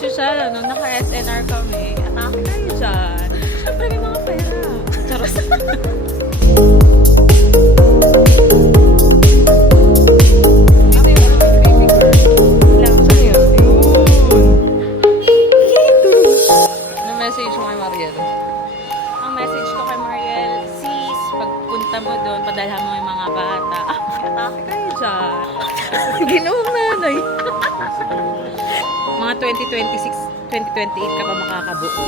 social, ano, naka-SNR kami. Atake kayo dyan. Siyempre may mga pera. Charos. Ano message mo kay Mariel? Ang message ko kay Mariel, sis, pagpunta mo doon, padalhan mo yung mga bata. Atake kayo dyan. Ginawang nanay. Mga 2026, 2028 ka pa makakabuo.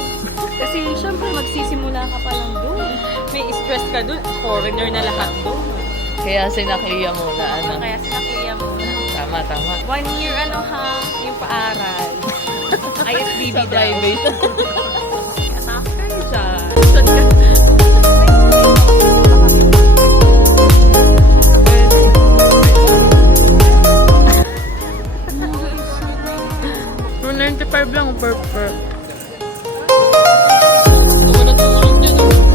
Kasi syempre magsisimula ka pa lang doon. May stress ka doon. Foreigner na lahat doon. Kaya sinakliya muna, ano? Kaya sinakliya muna. Tama, tama. 1 year ano ha, yung paaral. ISBB Sa daw. private. Atake kayo dyan. Saan ka? $95 lang per. Tumunod yun.